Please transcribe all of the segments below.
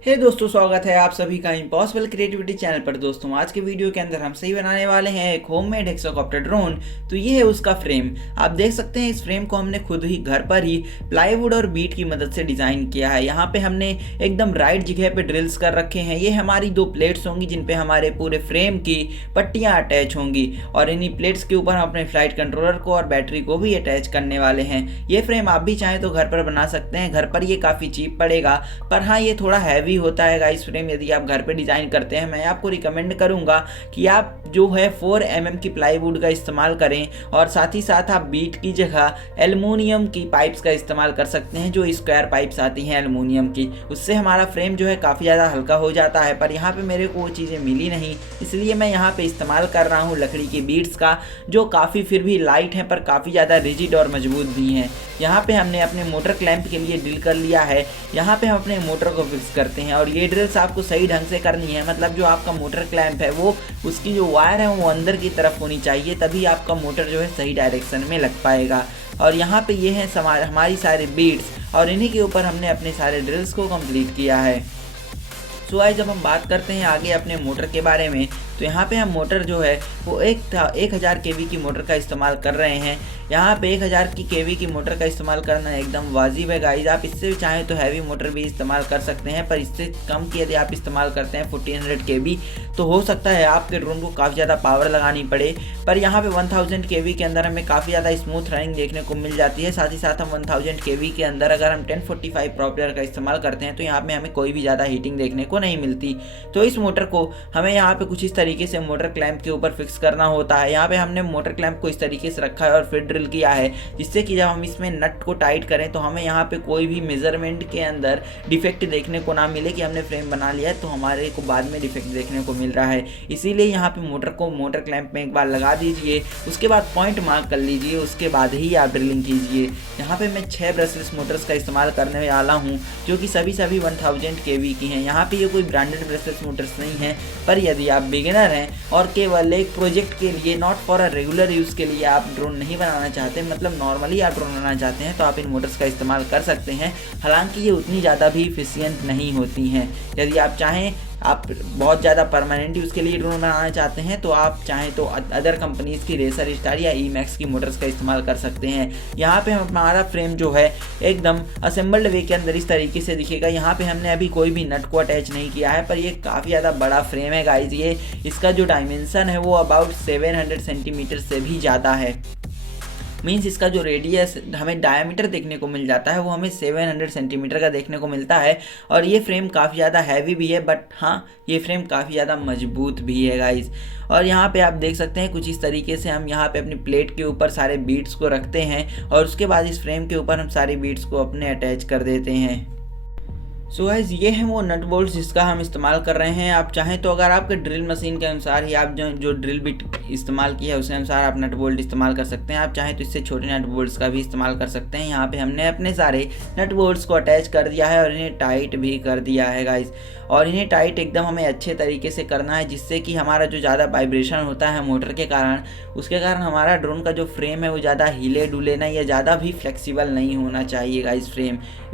दोस्तों, स्वागत है आप सभी का इम्पॉसिबल क्रिएटिविटी चैनल पर। दोस्तों, आज के वीडियो के अंदर हम सही बनाने वाले हैं एक होममेड हेक्साकॉप्टर ड्रोन। तो ये है उसका फ्रेम। आप देख सकते हैं इस फ्रेम को हमने खुद ही घर पर ही प्लाईवुड और बीट की मदद से डिज़ाइन किया है। यहाँ पे हमने एकदम राइट जगह पे ड्रिल्स कर रखे हैं। ये हमारी 2 प्लेट्स होंगी जिन पे हमारे पूरे फ्रेम की पट्टियाँ अटैच होंगी और इन्हीं प्लेट्स के ऊपर हम अपने फ्लाइट कंट्रोलर को और बैटरी को भी अटैच करने वाले हैं। ये फ्रेम आप भी चाहें तो घर पर बना सकते हैं। घर पर ये काफ़ी चीप पड़ेगा, पर हाँ ये थोड़ा हैवी होता है गाइस फ्रेम। यदि आप घर पे डिजाइन करते हैं, मैं आपको रिकमेंड करूंगा कि आप जो है 4 mm की प्लाईवुड का इस्तेमाल करें और साथ ही साथ आप बीट की जगह एल्युमिनियम की पाइप्स का इस्तेमाल कर सकते हैं, जो स्क्वायर पाइप्स आती हैं एल्युमिनियम की। उससे हमारा फ्रेम जो है काफ़ी ज़्यादा हल्का हो जाता है, पर यहाँ पे मेरे को वो चीज़ें मिली नहीं, इसलिए मैं यहाँ पे इस्तेमाल कर रहा हूँ लकड़ी की बीट्स का, जो काफ़ी फिर भी लाइट हैं पर काफ़ी ज़्यादा रिजिड और मजबूत भी हैं। यहाँ पे हमने अपने मोटर क्लैंप के लिए ड्रिल कर लिया है। यहाँ पे हम अपने मोटर को फिक्स करते हैं और ये ड्रिल्स आपको सही ढंग से करनी है। मतलब जो आपका मोटर क्लैंप है वो उसकी जो वायर है वो अंदर की तरफ होनी चाहिए, तभी आपका मोटर जो है सही डायरेक्शन में लग पाएगा। और यहाँ पे ये है हमारी सारी बीट्स और इन्हीं के ऊपर हमने अपने सारे ड्रिल्स को कंप्लीट किया है। सो आज जब हम बात करते हैं आगे अपने मोटर के बारे में, तो यहाँ पे हम मोटर जो है वो 1000 केवी की मोटर का इस्तेमाल कर रहे हैं। यहाँ पे 1000 की केवी की मोटर का इस्तेमाल करना एकदम वाजिब है गाइज। आप इससे चाहें तो हैवी मोटर भी इस्तेमाल कर सकते हैं, पर इससे कम की यदि आप इस्तेमाल करते हैं 1400 केवी, तो हो सकता है आपके ड्रोन को काफ़ी ज़्यादा पावर लगानी पड़े। पर यहाँ पे 1000 केवी के अंदर हमें काफ़ी ज़्यादा स्मूथ रनिंग देखने को मिल जाती है। साथ ही साथ हम 1000 केवी के अंदर अगर हम 1045 प्रोपेलर का इस्तेमाल करते हैं तो यहाँ पे हमें कोई भी ज़्यादा हीटिंग देखने को नहीं मिलती। तो इस मोटर को हमें यहाँ पे कुछ इस तरीके से मोटर क्लैंप के ऊपर फिक्स करना होता है। यहाँ पे हमने मोटर क्लैंप को इस तरीके से रखा है और फिर ड्रिल किया है, जिससे कि जब हम इसमें नट को टाइट करें तो हमें यहाँ पे कोई भी मेजरमेंट के अंदर डिफेक्ट देखने को ना मिले कि हमने फ्रेम बना लिया है तो हमारे को बाद में डिफेक्ट देखने को मिल रहा है। इसीलिए यहाँ पे मोटर को मोटर क्लैंप में एक बार लगा दीजिए, उसके बाद पॉइंट मार्क कर लीजिए, उसके बाद ही आप ड्रिलिंग कीजिए। यहाँ पे मैं 6 ब्रशलेस मोटर्स का इस्तेमाल करने वाला हूँ, जो कि सभी 1000 केवी की हैं। यहाँ पे ये कोई ब्रांडेड ब्रशलेस मोटर्स नहीं है, पर यदि आप बिगिनर हैं और केवल एक प्रोजेक्ट के लिए, not for a regular use के लिए आप ड्रोन नहीं बनाना चाहते, मतलब नॉर्मली आप ड्रोन बनाना चाहते हैं, तो आप इन मोटर्स का इस्तेमाल कर सकते हैं। हालांकि ये उतनी ज़्यादा भी इफिशियंट नहीं होती हैं। यदि आप चाहें, आप बहुत ज़्यादा परमानेंट यूज़ के लिए ड्रोन बनाना चाहते हैं, तो आप चाहें तो अदर कंपनीज़ की रेसर स्टार या ईमैक्स की मोटर्स का इस्तेमाल कर सकते हैं। यहाँ पे हमारा फ्रेम जो है एकदम असेंबल्ड वे के अंदर इस तरीके से दिखेगा। यहाँ पे हमने अभी कोई भी नट को अटैच नहीं किया है, पर ये काफ़ी ज़्यादा बड़ा फ्रेम है गाइज। ये इसका जो डायमेंशन है वो अबाउट 700 सेंटीमीटर से भी ज़्यादा है। मीन्स इसका जो रेडियस हमें डायमीटर देखने को मिल जाता है वो हमें 700 सेंटीमीटर का देखने को मिलता है। और ये फ्रेम काफ़ी ज़्यादा हैवी भी है, बट हाँ ये फ्रेम काफ़ी ज़्यादा मजबूत भी है गाइज। और यहाँ पे आप देख सकते हैं कुछ इस तरीके से हम यहाँ पे अपनी प्लेट के ऊपर सारे बीट्स को रखते हैं और उसके बाद इस फ्रेम के ऊपर हम सारी बीट्स को अपने अटैच कर देते हैं। सो गाइस ये है वो नट बोल्ट जिसका हम इस्तेमाल कर रहे हैं। आप चाहें तो अगर आपके ड्रिल मशीन के अनुसार ही आप जो ड्रिल बिट इस्तेमाल किया है उसके अनुसार आप नट बोल्ट इस्तेमाल कर सकते हैं। आप चाहें तो इससे छोटे नट बोल्ट्स का भी इस्तेमाल कर सकते हैं। यहाँ पे हमने अपने सारे नट बोल्ट्स को अटैच कर दिया है और इन्हें टाइट भी कर दिया है गाइस। और इन्हें टाइट एकदम हमें अच्छे तरीके से करना है, जिससे कि हमारा जो ज़्यादा वाइब्रेशन होता है मोटर के कारण, उसके कारण हमारा ड्रोन का जो फ्रेम है वो ज़्यादा हिले डुले ना या ज़्यादा भी फ्लेक्सिबल नहीं होना चाहिए गाइस।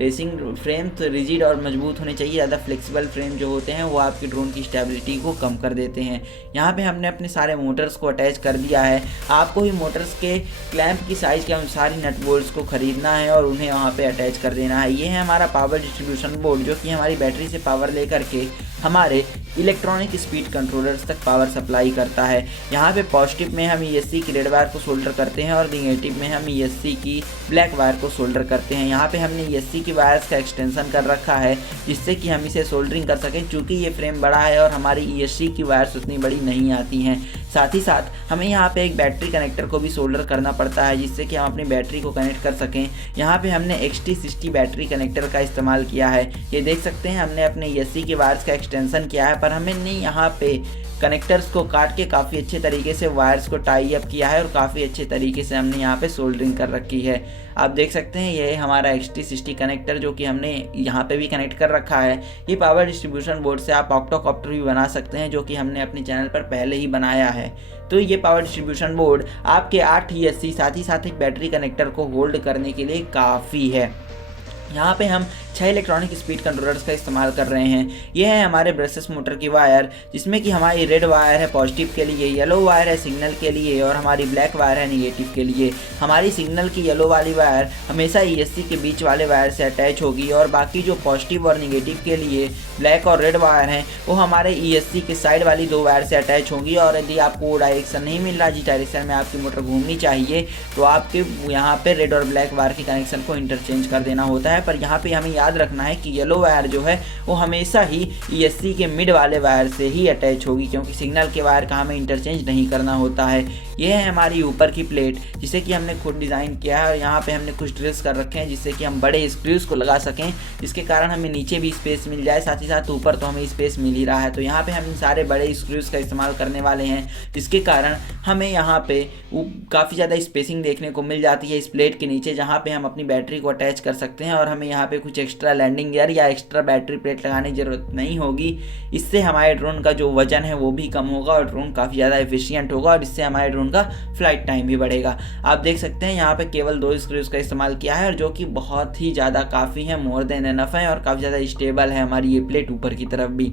रेसिंग फ्रेम तो रिजिड और मजबूत होने चाहिए। ज़्यादा फ्लेक्सिबल फ्रेम जो होते हैं वो आपकी ड्रोन की स्टेबिलिटी को कम कर देते हैं। यहाँ पे हमने अपने सारे मोटर्स को अटैच कर दिया है। आपको ही मोटर्स के क्लैंप की साइज़ के अनुसार ही नट बोल्ट्स को ख़रीदना है और उन्हें वहाँ पे अटैच कर देना है। ये है हमारा पावर डिस्ट्रीब्यूशन बोर्ड, जो कि हमारी बैटरी से पावर लेकर के हमारे इलेक्ट्रॉनिक स्पीड कंट्रोलर्स तक पावर सप्लाई करता है। यहाँ पे पॉजिटिव में हम ESC की रेड वायर को सोल्डर करते हैं और निगेटिव में हम ESC की ब्लैक वायर को सोल्डर करते हैं। यहाँ पे हमने ESC की वायर्स का एक्सटेंशन कर रखा है, जिससे कि हम इसे सोल्डरिंग कर सकें। चूँकि ये फ्रेम बड़ा है और हमारी ESC की वायर्स उतनी बड़ी नहीं आती हैं। साथ ही साथ हमें यहाँ पे एक बैटरी कनेक्टर को भी सोल्डर करना पड़ता है, जिससे कि हम अपनी बैटरी को कनेक्ट कर सकें। यहाँ पे हमने XT60 बैटरी कनेक्टर का इस्तेमाल किया है। ये देख सकते हैं हमने अपने ESC के वायर्स का एक्सटेंशन किया है, पर हमने यहाँ पे कनेक्टर्स को काट के काफ़ी अच्छे तरीके से वायर्स को टाई अप किया है और काफ़ी अच्छे तरीके से हमने यहाँ पे सोल्डरिंग कर रखी है। आप देख सकते हैं ये हमारा XT60 कनेक्टर जो कि हमने यहाँ पे भी कनेक्ट कर रखा है। ये पावर डिस्ट्रीब्यूशन बोर्ड से आप ऑक्टोकॉप्टर भी बना सकते हैं, जो कि हमने अपने चैनल पर पहले ही बनाया है। तो ये पावर डिस्ट्रीब्यूशन बोर्ड आपके 8 ESC साथ ही साथ एक बैटरी कनेक्टर को होल्ड करने के लिए काफ़ी है। यहाँ पे हम 6 इलेक्ट्रॉनिक स्पीड कंट्रोलर्स का इस्तेमाल कर रहे हैं। ये है हमारे ब्रशेस मोटर की वायर, जिसमें कि हमारी रेड वायर है पॉजिटिव के लिए, येलो वायर है सिग्नल के लिए और हमारी ब्लैक वायर है निगेटिव के लिए। हमारी सिग्नल की येलो वाली वायर हमेशा ESC के बीच वाले वायर से अटैच होगी और बाकी जो पॉजिटिव और निगेटिव के लिए ब्लैक और रेड वायर हैं वो हमारे ESC के साइड वाली 2 वायर से अटैच होंगी। और यदि आपको डायरेक्शन नहीं मिल रहा, जिस डायरेक्शन में आपकी मोटर घूमनी चाहिए, तो आपके यहाँ पे रेड और ब्लैक वायर के कनेक्शन को इंटरचेंज कर देना होता है। पर यहाँ पे हमें याद रखना है कि येलो वायर जो है वो हमेशा ही ESC के मिड वाले वायर से ही अटैच होगी, क्योंकि सिग्नल के वायर का हमें इंटरचेंज नहीं करना होता है। यह है हमारी ऊपर की प्लेट, जिसे कि हमने खुद डिज़ाइन किया है और यहाँ पे हमने कुछ ड्रिल्स कर रखे हैं जिससे कि हम बड़े स्क्रूज़ को लगा सकें, जिसके कारण हमें नीचे भी स्पेस मिल जाए, साथ ही साथ ऊपर तो हमें स्पेस मिल ही रहा है। तो यहाँ पे हम सारे बड़े स्क्रूज़ का इस्तेमाल करने वाले हैं, जिसके कारण हमें यहाँ पे काफ़ी ज़्यादा स्पेसिंग देखने को मिल जाती है इस प्लेट के नीचे, जहाँ पे हम अपनी बैटरी को अटैच कर सकते हैं और हमें यहाँ पे कुछ एक्स्ट्रा लैंडिंग गियर या एक्स्ट्रा बैटरी प्लेट लगाने की ज़रूरत नहीं होगी। इससे हमारे ड्रोन का जो वजन है वो भी कम होगा और ड्रोन काफ़ी ज़्यादा एफिशिएंट होगा और इससे हमारे ड्रोन का फ्लाइट टाइम भी बढ़ेगा। आप देख सकते हैं यहाँ पे केवल 2 स्क्रूज़ का इस्तेमाल किया है और जो कि बहुत ही ज़्यादा काफ़ी है, मोर देन एनफ है और काफ़ी ज़्यादा स्टेबल है हमारी ये प्लेट ऊपर की तरफ भी।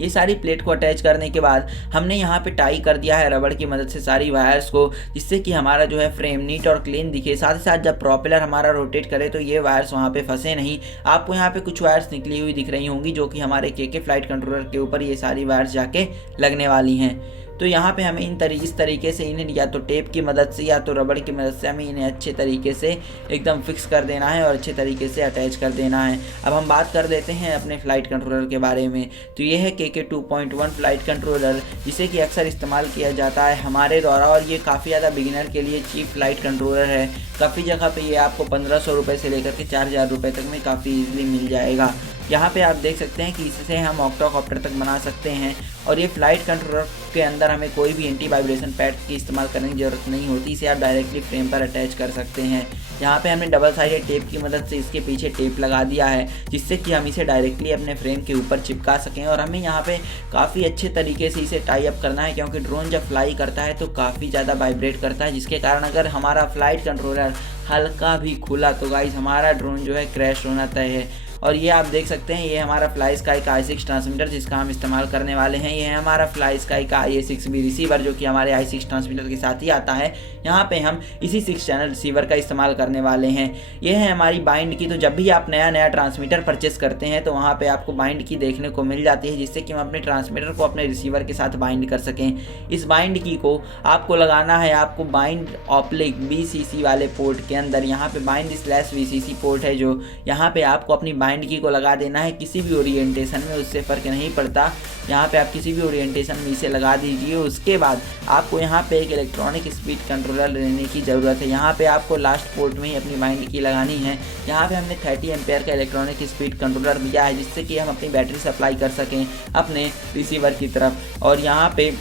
ये सारी प्लेट को अटैच करने के बाद हमने यहाँ पे टाई कर दिया है रबड़ की मदद से सारी वायर्स को, जिससे कि हमारा जो है फ्रेम नीट और क्लीन दिखे। साथ ही साथ जब प्रोपेलर हमारा रोटेट करे तो ये वायर्स वहाँ पे फंसे नहीं। आपको यहाँ पे कुछ वायर्स निकली हुई दिख रही होंगी, जो कि हमारे के फ्लाइट कंट्रोलर के ऊपर ये सारी वायर्स जाके लगने वाली हैं। तो यहाँ पे हमें इस तरीके से इन्हें या तो टेप की मदद से या तो रबड़ की मदद से हमें इन्हें अच्छे तरीके से एकदम फिक्स कर देना है और अच्छे तरीके से अटैच कर देना है। अब हम बात कर देते हैं अपने फ़्लाइट कंट्रोलर के बारे में। तो ये है KK 2.1 फ़्लाइट कंट्रोलर, जिसे कि अक्सर इस्तेमाल किया जाता है हमारे द्वारा और ये काफ़ी ज़्यादा बिगिनर के लिए चीप फ़्लाइट कंट्रोलर है। काफ़ी जगह पे ये आपको 1500 रुपये से लेकर के 4000 रुपये तक में काफ़ी ईजिली मिल जाएगा। यहाँ पे आप देख सकते हैं कि इससे हम ऑक्टोकॉप्टर तक बना सकते हैं और ये फ़्लाइट कंट्रोलर के अंदर हमें कोई भी एंटी वाइब्रेशन पैड की इस्तेमाल करने की ज़रूरत नहीं होती। इसे आप डायरेक्टली फ्रेम पर अटैच कर सकते हैं। यहाँ पे हमने डबल साइडेड टेप की मदद से इसके पीछे टेप लगा दिया है, जिससे कि हम इसे डायरेक्टली अपने फ्रेम के ऊपर चिपका सकें। और हमें यहाँ पे काफ़ी अच्छे तरीके से इसे टाई अप करना है, क्योंकि ड्रोन जब फ्लाई करता है तो काफ़ी ज़्यादा वाइब्रेट करता है, जिसके कारण अगर हमारा फ़्लाइट कंट्रोलर हल्का भी खुला तो गाइस हमारा ड्रोन जो है क्रैश होना तय है। और ये आप देख सकते हैं, ये हमारा फ्लाई स्काई का i6 ट्रांसमीटर जिसका हम इस्तेमाल करने वाले हैं। ये है हमारा फ्लाई स्काई का IA6B रिसीवर, जो कि हमारे i6 ट्रांसमीटर के साथ ही आता है। यहाँ पे हम इसी 6 चैनल रिसीवर का इस्तेमाल करने वाले हैं। ये है हमारी बाइंड की। तो जब भी आप नया ट्रांसमीटर परचेस करते हैं तो वहाँ पर आपको बाइंड की देखने को मिल जाती है, जिससे कि हम अपने ट्रांसमीटर को अपने रिसीवर के साथ बाइंड कर सकें। इस बाइंड की को आपको लगाना है, आपको बाइंड ऑप्लिक VCC वाले पोर्ट के अंदर। यहाँ पे बाइंड/VCC पोर्ट है, जो यहाँ पे आपको अपनी बाइंड की को लगा देना है किसी भी ओरिएंटेशन में, उससे फ़र्क नहीं पड़ता। यहाँ पे आप किसी भी ओरिएंटेशन में इसे लगा दीजिए। उसके बाद आपको यहाँ पे एक इलेक्ट्रॉनिक स्पीड कंट्रोलर लेने की ज़रूरत है। यहाँ पे आपको लास्ट पोर्ट में ही अपनी बाइंड की लगानी है। यहाँ पे हमने 30 एम्पेयर का इलेक्ट्रॉनिक स्पीड कंट्रोलर दिया है, जिससे कि हम अपनी बैटरी सप्लाई कर सकें अपने रिसीवर की तरफ। और यहाँ पे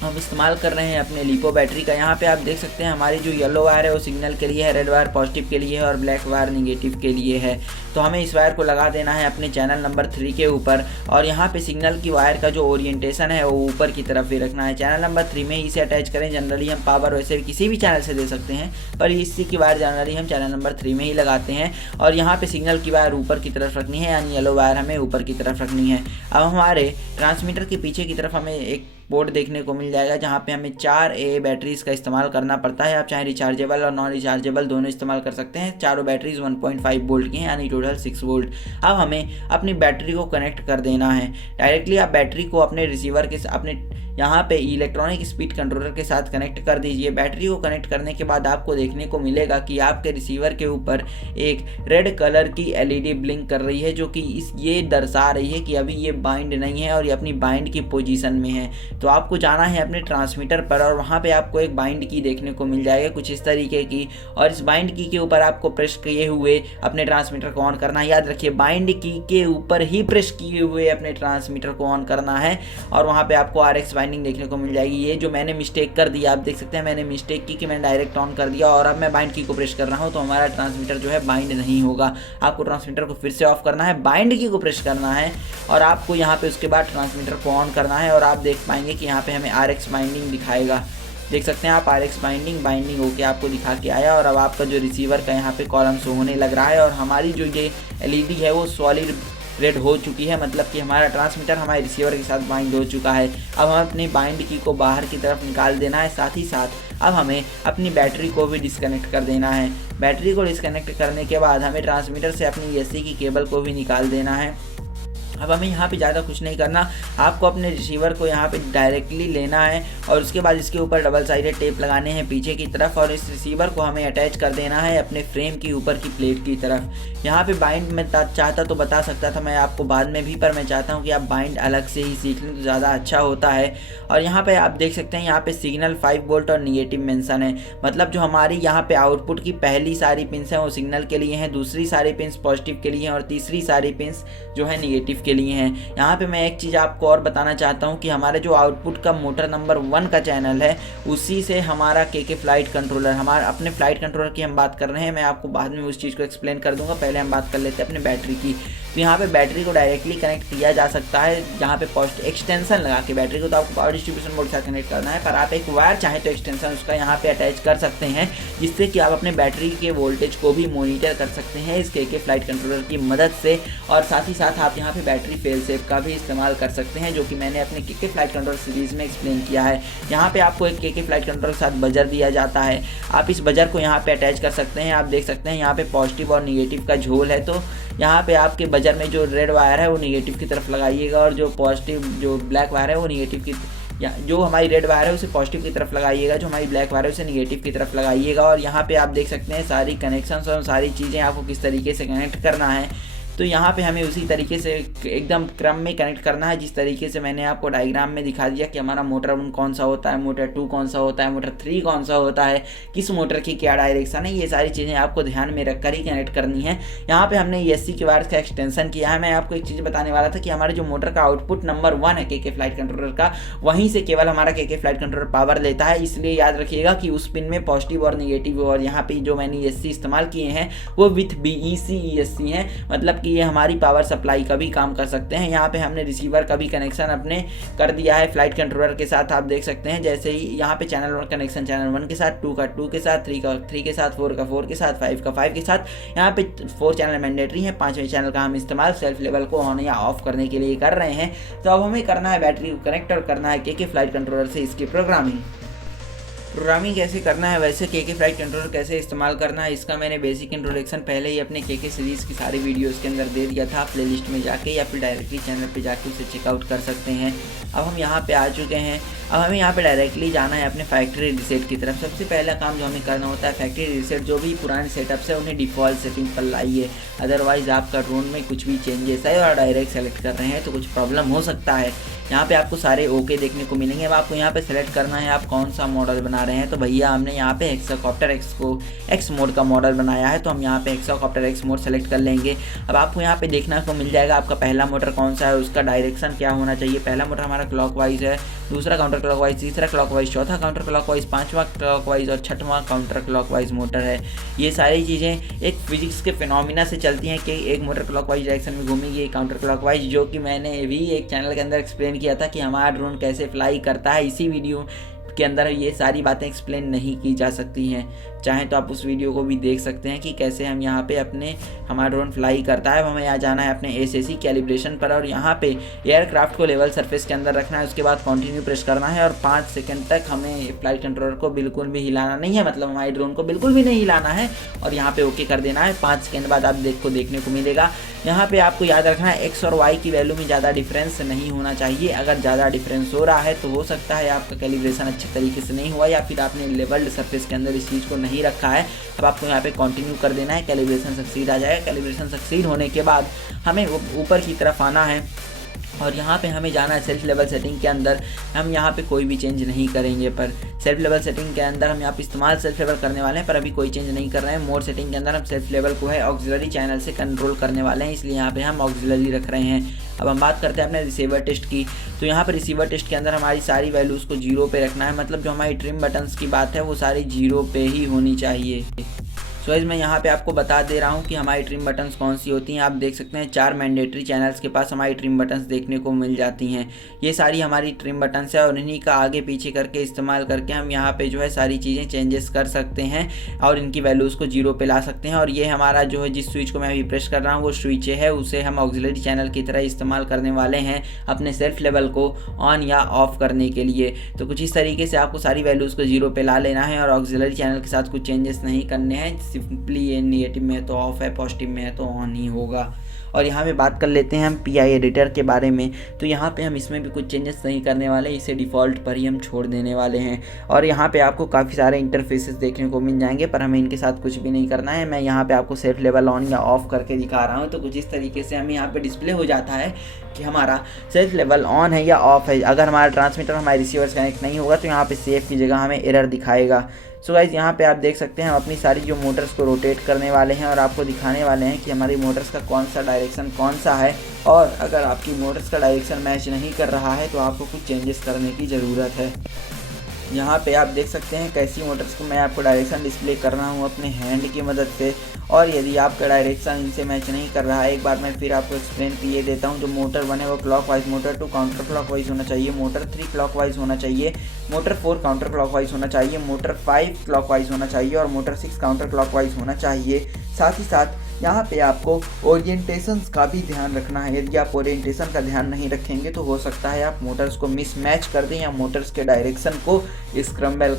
हम इस्तेमाल कर रहे हैं अपने लिपो बैटरी का। यहाँ पे आप देख सकते हैं हमारी जो येलो वायर है वो सिग्नल के लिए है, रेड वायर पॉजिटिव के लिए है और ब्लैक वायर निगेटिव के लिए है। तो हमें इस वायर को लगा देना है अपने चैनल नंबर 3 के ऊपर और यहाँ पे सिग्नल की वायर का जो ओरिएंटेशन है वो ऊपर की तरफ ही रखना है। चैनल नंबर 3 में इसे अटैच करें। जनरली हम पावर वैसे किसी भी चैनल से दे सकते हैं, पर इसी की वायर जनरली हम चैनल नंबर 3 में ही लगाते हैं। और यहाँ पे सिग्नल की वायर ऊपर की तरफ रखनी है, यानी येलो वायर हमें ऊपर की तरफ रखनी है। अब हमारे ट्रांसमीटर के पीछे की तरफ हमें एक बोर्ड देखने को मिल जाएगा, जहाँ पे हमें 4 AA बैटरीज़ का इस्तेमाल करना पड़ता है। आप चाहे रिचार्जेबल और नॉन रिचार्जेबल दोनों इस्तेमाल कर सकते हैं। चारों बैटरीज 1.5 वोल्ट की हैं, यानी टोटल 6 वोल्ट। अब हमें अपनी बैटरी को कनेक्ट कर देना है। डायरेक्टली आप बैटरी को अपने रिसीवर के अपने यहाँ पे इलेक्ट्रॉनिक स्पीड कंट्रोलर के साथ कनेक्ट कर दीजिए। बैटरी को कनेक्ट करने के बाद आपको देखने को मिलेगा कि आपके रिसीवर के ऊपर एक रेड कलर की LED ब्लिंक कर रही है, जो कि ये दर्शा रही है कि अभी ये बाइंड नहीं है और ये अपनी बाइंड की पोजीशन में है। तो आपको जाना है अपने ट्रांसमीटर पर और वहाँ पे आपको एक बाइंड की देखने को मिल जाएगा कुछ इस तरीके की, और इस बाइंड की के ऊपर आपको प्रेस किए हुए अपने ट्रांसमीटर को ऑन करना है। याद रखिए, बाइंड की के ऊपर ही प्रेस किए हुए अपने ट्रांसमीटर को ऑन करना है और वहाँ पे आपको RX बाइंडिंग देखने को मिल जाएगी। ये जो मैंने मिस्टेक कर दिया, आप देख सकते हैं मैंने मिस्टेक की कि मैंने डायरेक्ट ऑन कर दिया और अब मैं बाइंड की को प्रेस कर रहा हूँ, तो हमारा ट्रांसमीटर जो है बाइंड नहीं होगा। आपको ट्रांसमीटर को फिर से ऑफ करना है, बाइंड की को प्रेस करना है और आपको यहाँ पे उसके बाद ट्रांसमीटर को ऑन करना है और आप देख पाएंगे कि यहाँ पे हमें RX बाइंडिंग दिखाएगा। देख सकते हैं आप RX बाइंडिंग होके आपको दिखा के आया और अब आपका जो रिसीवर का यहाँ पे कॉलम शो होने लग रहा है और हमारी जो ये LED है वो सॉलिड रेड हो चुकी है, मतलब कि हमारा ट्रांसमीटर हमारे रिसीवर के साथ बाइंड हो चुका है। अब हमें अपनी बाइंड की को बाहर की तरफ निकाल देना है, साथ ही साथ अब हमें अपनी बैटरी को भी डिस्कनेक्ट कर देना है। बैटरी को डिस्कनेक्ट करने के बाद हमें ट्रांसमीटर से अपनी ESC की केबल को भी निकाल देना है। अब हमें यहाँ पे ज़्यादा कुछ नहीं करना, आपको अपने रिसीवर को यहाँ पे डायरेक्टली लेना है और उसके बाद इसके ऊपर डबल साइडेड टेप लगाने हैं पीछे की तरफ और इस रिसीवर को हमें अटैच कर देना है अपने फ्रेम की ऊपर की प्लेट की तरफ। यहाँ पे बाइंड मैं चाहता तो बता सकता था मैं आपको बाद में भी, पर मैं चाहता हूँ कि आप बाइंड अलग से ही सीख लें तो ज़्यादा अच्छा होता है। और यहाँ पर आप देख सकते हैं यहाँ पे सिग्नल 5 वोल्ट और निगेटिव मेंशन है, मतलब जो हमारी यहाँ पे आउटपुट की पहली सारी पिंस हैं वो सिग्नल के लिए हैं, दूसरी सारी पिंस पॉजिटिव के लिए हैं और तीसरी सारी पिंस जो है निगेटिव के लिए हैं। यहाँ पे मैं एक चीज़ आपको और बताना चाहता हूँ कि हमारे जो आउटपुट का मोटर नंबर 1 का चैनल है उसी से हमारा के फ्लाइट कंट्रोलर, हमारा अपने फ्लाइट कंट्रोलर की हम बात कर रहे हैं, मैं आपको बाद में उस चीज़ को एक्सप्लेन कर दूंगा। पहले हम बात कर लेते हैं अपने बैटरी की। तो यहाँ पे बैटरी को डायरेक्टली कनेक्ट किया जा सकता है, यहाँ पे पॉजिटिव एक्सटेंशन लगा के बैटरी को तो आपको पावर डिस्ट्रीब्यूशन बोर्ड के साथ कनेक्ट करना है, पर आप एक वायर चाहे तो एक्सटेंशन उसका यहाँ पे अटैच कर सकते हैं, जिससे कि आप अपने बैटरी के वोल्टेज को भी मॉनिटर कर सकते हैं इस के फ्लाइट कंट्रोलर की मदद से। और साथ ही साथ आप यहाँ पे बैटरी फेल सेफ का भी इस्तेमाल कर सकते हैं, जो कि मैंने अपने के फ्लाइट कंट्रोलर सीरीज़ में एक्सप्लेन किया है। यहाँ पे आपको एक के फ्लाइट कंट्रोलर के साथ बजर दिया जाता है, आप इस बजर को यहाँ पे अटैच कर सकते हैं। आप देख सकते हैं यहाँ पे पॉजिटिव और निगेटिव का झोल है, तो यहाँ पे आपके बजर में जो रेड वायर है वो निगेटिव की तरफ लगाइएगा और जो पॉजिटिव जो ब्लैक वायर है वो निगेटिव की, या जो हमारी रेड वायर है उसे पॉजिटिव की तरफ लगाइएगा, जो हमारी ब्लैक वायर है उसे निगेटिव की तरफ लगाइएगा। और यहाँ पे आप देख सकते हैं सारी कनेक्शंस और सारी चीज़ें आपको किस तरीके से कनेक्ट करना है। तो यहाँ पे हमें उसी तरीके से एकदम क्रम में कनेक्ट करना है जिस तरीके से मैंने आपको डायग्राम में दिखा दिया कि हमारा मोटर 1 कौन सा होता है, मोटर 2 कौन सा होता है, मोटर 3 कौन सा होता है, किस मोटर की क्या डायरेक्शन है, ये सारी चीज़ें आपको ध्यान में रखकर ही कनेक्ट करनी है। यहाँ पे हमने ESC के वायर्स का एक्सटेंशन किया है। मैं आपको एक चीज़ बताने वाला था कि हमारे जो मोटर का आउटपुट नंबर 1 है के फ्लाइट कंट्रोलर का, वहीं से केवल हमारा के फ्लाइट कंट्रोलर पावर लेता है, इसलिए याद रखिएगा कि उस पिन में पॉजिटिव और निगेटिव, और यहाँ पे जो मैंने ESC इस्तेमाल किए हैं वो विथ BEC ESC हैं, मतलब कि ये हमारी पावर सप्लाई का भी काम कर सकते हैं। यहाँ पे हमने रिसीवर का भी कनेक्शन अपने कर दिया है फ्लाइट कंट्रोलर के साथ, आप देख सकते हैं। जैसे ही यहाँ पे चैनल 1 कनेक्शन चैनल 1 के साथ, 2 का 2 के साथ, 3 का 3 के साथ, 4 का 4 के साथ, 5 का 5 के साथ, यहाँ पे 4 चैनल मैंडेटरी है, 5वें चैनल का हम इस्तेमाल सेल्फ लेवल को ऑन या ऑफ करने के लिए कर रहे हैं। तो अब हमें करना है बैटरी को कनेक्ट और करना है के फ्लाइट कंट्रोलर से इसकी प्रोग्रामिंग कैसे करना है, वैसे के फ्लाइट कंट्रोलर कैसे इस्तेमाल करना है, इसका मैंने बेसिक इंट्रोडक्शन पहले ही अपने के सीरीज़ की सारी वीडियोस के अंदर दे दिया था। प्लेलिस्ट में जाके या फिर डायरेक्टली चैनल पे जाके उसे चेकआउट कर सकते हैं। अब हम यहाँ पे आ चुके हैं, अब हमें यहाँ पे डायरेक्टली जाना है अपने फैक्ट्री रीसेट की तरफ। सबसे पहला काम जो हमें करना होता है फैक्ट्री रीसेट, जो भी पुराने सेटअप्स है उन्हें डिफ़ॉल्ट सेटिंग पर लाइए, अदरवाइज़ आपका ड्रोन में कुछ भी चेंजेस है और डायरेक्ट सेलेक्ट कर रहे हैं तो कुछ प्रॉब्लम हो सकता है। यहाँ पे आपको सारे ओके देखने को मिलेंगे। अब आपको यहाँ पे सेलेक्ट करना है आप कौन सा मॉडल बना रहे हैं। तो भैया हमने यहाँ पे हेक्साकॉप्टर एक्स को एक्स मोड का मॉडल बनाया है, तो हम यहाँ पे हेक्साकॉप्टर एक्स मोड सेलेक्ट कर लेंगे। अब आपको यहाँ पे देखना को मिल जाएगा आपका पहला मोटर कौन सा है, उसका डायरेक्शन क्या होना चाहिए। पहला मोटर हमारा क्लॉकवाइज है, दूसरा काउंटर क्लॉकवाइज, तीसरा क्लॉकवाइज, चौथा काउंटर क्लॉकवाइज, 5वां क्लॉकवाइज और 6वां काउंटर क्लॉकवाइज मोटर है। ये सारी चीज़ें एक फिजिक्स के फिनोमिना से चलती हैं कि एक मोटर क्लॉकवाइज डायरेक्शन में घूमेगी, एक काउंटर क्लॉकवाइज, जो कि मैंने भी एक चैनल के अंदर एक्सप्लेन किया था कि हमारा ड्रोन कैसे फ्लाई करता है। इसी वीडियो के अंदर ये सारी बातें एक्सप्लेन नहीं की जा सकती हैं, चाहें तो आप उस वीडियो को भी देख सकते हैं कि कैसे हम यहाँ पे अपने हमारा ड्रोन फ्लाई करता है। हमें यहाँ जाना है अपने SAC कैलिब्रेशन पर और यहाँ पे एयरक्राफ्ट को लेवल सरफेस के अंदर रखना है, उसके बाद कंटिन्यू प्रेस करना है और 5 सेकंड तक हमें फ्लाइट कंट्रोलर को बिल्कुल भी हिलाना नहीं है, मतलब हमारे ड्रोन को बिल्कुल भी नहीं हिलाना है और यहाँ पे ओके कर देना है। 5 सेकंड बाद आप देखने को मिलेगा। यहाँ पे आपको याद रखना है X और Y की वैल्यू में ज़्यादा डिफरेंस नहीं होना चाहिए। अगर ज़्यादा डिफरेंस हो रहा है तो हो सकता है आपका कैलिब्रेशन अच्छे तरीके से नहीं हुआ या फिर आपने लेवल्ड सरफेस के अंदर इस चीज़ को नहीं रखा है। अब आपको यहाँ पे कंटिन्यू कर देना है, कैलिब्रेशन सक्सीड आ जाएगा। कैलिब्रेशन सक्सीड होने के बाद हमें ऊपर की तरफ आना है और यहाँ पे हमें जाना है सेल्फ लेवल सेटिंग के अंदर। हम यहाँ पे कोई भी चेंज नहीं करेंगे, पर सेल्फ लेवल सेटिंग के अंदर हम यहाँ पे इस्तेमाल सेल्फ लेवल करने वाले हैं, पर अभी कोई चेंज नहीं कर रहे हैं। मोड सेटिंग के अंदर हम सेल्फ लेवल को है ऑक्सिलरी चैनल से कंट्रोल करने वाले हैं, इसलिए यहाँ पे हम ऑक्सिलरी रख रहे हैं। अब हम बात करते हैं अपने रिसीवर टेस्ट की। तो यहाँ पर रिसीवर टेस्ट के अंदर हमारी सारी वैल्यूज़ को 0 पे रखना है, मतलब जो हमारी ट्रिम बटन्स की बात है वो सारी 0 पे ही होनी चाहिए। सो गाइस मैं यहाँ पे आपको बता दे रहा हूँ कि हमारी ट्रिम बटन्स कौन सी होती हैं। आप देख सकते हैं 4 मैंडेटरी चैनल्स के पास हमारी ट्रिम बटन्स देखने को मिल जाती हैं। ये सारी हमारी ट्रिम बटन्स है और इन्हीं का आगे पीछे करके इस्तेमाल करके हम यहाँ पे जो है सारी चीज़ें चेंजेस कर सकते हैं और इनकी वैल्यूज़ को 0 पे ला सकते हैं। और ये हमारा जो है जिस स्विच को मैं अभी प्रेस कर रहा हूँ वो स्विच है, उसे हम ऑक्सिलरी चैनल की तरह इस्तेमाल करने वाले हैं अपने सेल्फ लेवल को ऑन या ऑफ करने के लिए। तो कुछ इस तरीके से आपको सारी वैल्यूज़ को 0 पे ला लेना है और ऑक्सिलरी चैनल के साथ कुछ चेंजेस नहीं करने हैं। सिंपली ये नेगेटिव में है तो ऑफ है, पॉजिटिव में है तो ऑन ही होगा। और यहाँ पे बात कर लेते हैं हम PI एडिटर के बारे में। तो यहाँ पे हम इसमें भी कुछ चेंजेस नहीं करने वाले, इसे डिफ़ॉल्ट पर ही हम छोड़ देने वाले हैं। और यहाँ पे आपको काफ़ी सारे इंटरफेसेस देखने को मिल जाएंगे, पर हमें इनके साथ कुछ भी नहीं करना है। मैं यहाँ पे आपको सेल्फ लेवल ऑन या ऑफ करके दिखा रहा हूँ। तो कुछ इस तरीके से हमें यहाँ पे डिस्प्ले हो जाता है कि हमारा सेल्फ लेवल ऑन है या ऑफ है। अगर हमारा ट्रांसमीटर हमारे रिसीवर से कनेक्ट नहीं होगा तो यहाँ पे सेफ की जगह हमें एरर दिखाएगा। सो गाइज यहाँ पे आप देख सकते हैं हम अपनी सारी जो मोटर्स को रोटेट करने वाले हैं और आपको दिखाने वाले हैं कि हमारी मोटर्स का कौन सा डायरेक्शन कौन सा है। और अगर आपकी मोटर्स का डायरेक्शन मैच नहीं कर रहा है तो आपको कुछ चेंजेस करने की ज़रूरत है। यहाँ पे आप देख सकते हैं कैसी मोटर्स को मैं आपको डायरेक्शन डिस्प्ले कर रहा हूँ अपने हैंड की मदद से। और यदि आपका डायरेक्शन इनसे मैच नहीं कर रहा है, एक बार मैं फिर आपको एक्सप्लेन किए देता हूँ। जो मोटर 1 है वो क्लॉकवाइज, मोटर 2 काउंटर क्लॉकवाइज होना चाहिए, मोटर 3 क्लॉकवाइज होना चाहिए, मोटर 4 काउंटर क्लॉकवाइज होना चाहिए, मोटर 5 क्लॉकवाइज होना चाहिए और मोटर 6 काउंटर क्लॉकवाइज होना चाहिए। साथ ही साथ यहाँ पे आपको ओरिएंटेशंस का भी ध्यान रखना है। यदि आप ओरिएंटेशन का ध्यान नहीं रखेंगे तो हो सकता है आप मोटर्स को मिसमैच कर दें या मोटर्स के डायरेक्शन को स्क्रैम्बल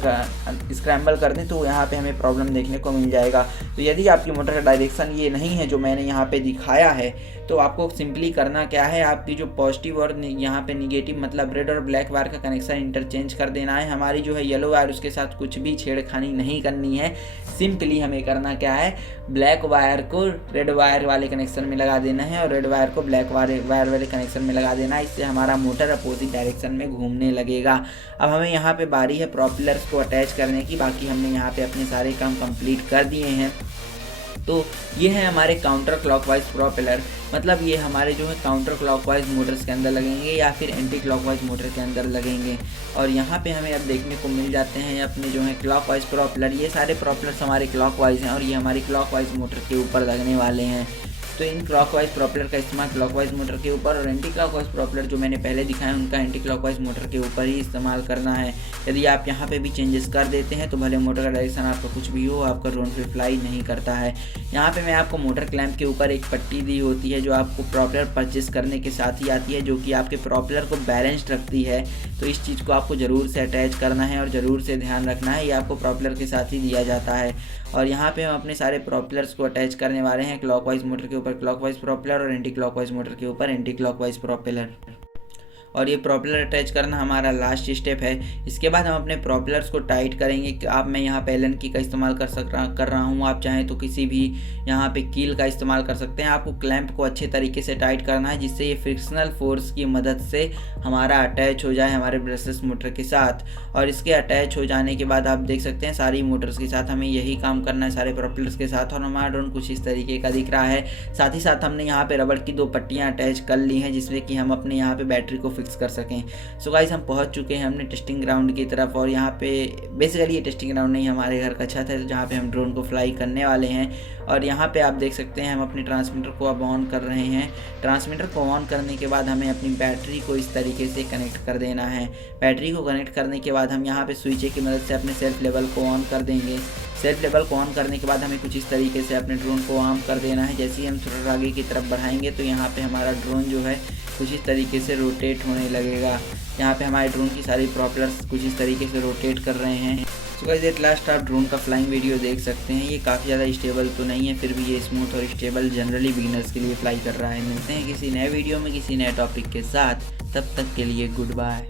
कर दें, तो यहाँ पे हमें प्रॉब्लम देखने को मिल जाएगा। तो यदि आपकी मोटर का डायरेक्शन ये नहीं है जो मैंने यहाँ पे दिखाया है, तो आपको सिंपली करना क्या है, आपकी जो पॉजिटिव और यहाँ पे निगेटिव मतलब रेड और ब्लैक वायर का कनेक्शन इंटरचेंज कर देना है। हमारी जो है येलो वायर उसके साथ कुछ भी छेड़खानी नहीं करनी है। सिंपली हमें करना क्या है, ब्लैक वायर को रेड वायर वाले कनेक्शन में लगा देना है और रेड वायर को ब्लैक वायर वाले कनेक्शन में लगा देना है। इससे हमारा मोटर अपोजिट डायरेक्शन में घूमने लगेगा। अब हमें यहाँ पे बारी है प्रोपेलर्स को अटैच करने की। बाकी हमने यहाँ पे अपने सारे काम कंप्लीट कर दिए हैं। तो ये है हमारे काउंटर क्लॉकवाइज प्रोपेलर, मतलब ये हमारे जो है काउंटर क्लॉकवाइज मोटर्स के अंदर लगेंगे या फिर एंटी क्लॉकवाइज मोटर के अंदर लगेंगे। और यहाँ पे हमें अब देखने को मिल जाते हैं अपने जो है क्लॉकवाइज प्रोपेलर। ये सारे प्रोपेलर्स हमारे क्लॉकवाइज हैं और ये हमारी क्लॉकवाइज मोटर के ऊपर लगने वाले हैं। तो इन क्लॉकवाइज प्रोपेलर का इस्तेमाल क्लॉकवाइज मोटर के ऊपर और एंटी क्लॉकवाइज प्रोपेलर जो मैंने पहले दिखाया उनका एंटी क्लॉकवाइज मोटर के ऊपर ही इस्तेमाल करना है। यदि आप यहाँ पे भी चेंजेस कर देते हैं तो भले मोटर का डायरेक्शन आपका कुछ भी हो, आपका ड्रोन फिर फ्लाई नहीं करता है। यहाँ पे मैं आपको मोटर क्लैंप के ऊपर एक पट्टी दी होती है जो आपको प्रोपेलर परचेस करने के साथ ही आती है, जो कि आपके प्रोपेलर को बैलेंस्ड रखती है। तो इस चीज़ को आपको ज़रूर से अटैच करना है और ज़रूर से ध्यान रखना है, ये आपको प्रोपेलर के साथ ही दिया जाता है। और यहाँ पे हम अपने सारे प्रोपेलर्स को अटैच करने वाले हैं क्लॉकवाइज मोटर के ऊपर क्लॉकवाइज प्रोपेलर और एंटी क्लॉकवाइज मोटर के ऊपर एंटी क्लॉकवाइज प्रोपेलर। और ये प्रोपेलर अटैच करना हमारा लास्ट स्टेप है। इसके बाद हम अपने प्रोपेलर्स को टाइट करेंगे। आप मैं यहाँ पे एलन की का इस्तेमाल कर रहा हूँ, आप चाहें तो किसी भी यहाँ पे कील का इस्तेमाल कर सकते हैं। आपको क्लैंप को अच्छे तरीके से टाइट करना है जिससे ये फ्रिक्शनल फोर्स की मदद से हमारा अटैच हो जाए हमारे ब्रशलेस मोटर के साथ। और इसके अटैच हो जाने के बाद आप देख सकते हैं सारी मोटर्स के साथ हमें यही काम करना है, सारे प्रोपेलर्स के साथ। और हमारा ड्रोन कुछ इस तरीके का दिख रहा है। साथ ही साथ हमने यहाँ पे रबड़ की 2 पट्टियाँ अटैच कर ली हैं जिसमें कि हम अपने यहाँ पे बैटरी को फिक्स कर सकें। सो गाइस हम पहुंच चुके हैं हमने टेस्टिंग ग्राउंड की तरफ। और यहाँ पे बेसिकली ये टेस्टिंग ग्राउंड नहीं, हमारे घर का छत है जहाँ पे हम ड्रोन को फ्लाई करने वाले हैं। और यहाँ पे आप देख सकते हैं हम अपने ट्रांसमीटर को अब ऑन कर रहे हैं। ट्रांसमीटर को ऑन करने के बाद हमें अपनी बैटरी को इस तरीके से कनेक्ट कर देना है। बैटरी को कनेक्ट करने के बाद हम यहाँ पे स्विच की मदद से अपने सेल्फ लेवल को ऑन कर देंगे। सेल्फ लेवल को ऑन करने के बाद हमें कुछ इस तरीके से अपने ड्रोन को आर्म कर देना है। जैसे ही हम थोड़ा आगे की तरफ बढ़ाएंगे तो यहाँ पे हमारा ड्रोन जो है कुछ इस तरीके से रोटेट होने लगेगा। यहाँ पे हमारे ड्रोन की सारी प्रोपेलर्स कुछ इस तरीके से रोटेट कर रहे हैं। तो गाइस एट लास्ट आप ड्रोन का फ्लाइंग वीडियो देख सकते हैं। ये काफ़ी ज़्यादा स्टेबल तो नहीं है, फिर भी ये स्मूथ और स्टेबल जनरली बिगिनर्स के लिए फ्लाई कर रहा है। मिलते हैं किसी नए वीडियो में किसी नए टॉपिक के साथ, तब तक के लिए गुड बाय।